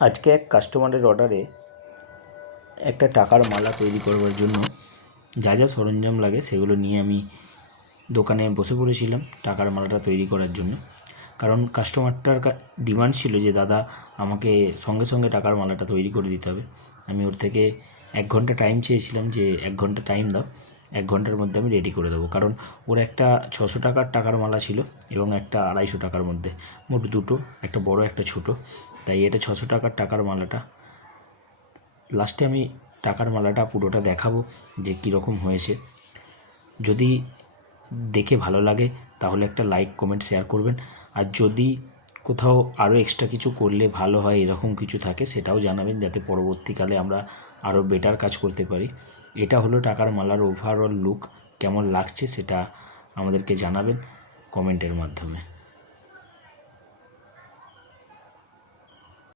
আজকে এক কাস্টমারের অর্ডারে একটা টাকার মালা তৈরি করবার জন্য যা যা সরঞ্জাম লাগে সেগুলো নিয়ে আমি দোকানে বসে পড়েছিলাম টাকার মালাটা তৈরি করার জন্য। কারণ কাস্টমারটার ডিমান্ড ছিল যে দাদা আমাকে সঙ্গে সঙ্গে টাকার মালাটা তৈরি করে দিতে হবে। আমি ওর থেকে 1 ঘন্টা টাইম চেয়েছিলাম যে 1 ঘন্টা টাইম দাও, 1 ঘন্টার মধ্যে আমি রেডি করে দেবো। কারণ ওর একটা 600 টাকার টাকার মালা ছিল এবং একটা 250 টাকার মধ্যে, মোট দুটো, একটা বড় একটা ছোটো। তাই এটা 600 টাকার টাকার মালাটা লাস্টে আমি টাকার মালাটা পুরোটা দেখাবো যে কীরকম হয়েছে। যদি দেখে ভালো লাগে তাহলে একটা লাইক কমেন্ট শেয়ার করবেন, আর যদি কোথাও আরও এক্সট্রা কিছু করলে ভালো হয় এরকম কিছু থাকে সেটাও জানাবেন, যাতে পরবর্তীকালে আমরা আরও বেটার কাজ করতে পারি। এটা হলো টাকার মালার ওভারঅল লুক। কেমন লাগছে সেটা আমাদেরকে জানাবেন কমেন্টের মাধ্যমে।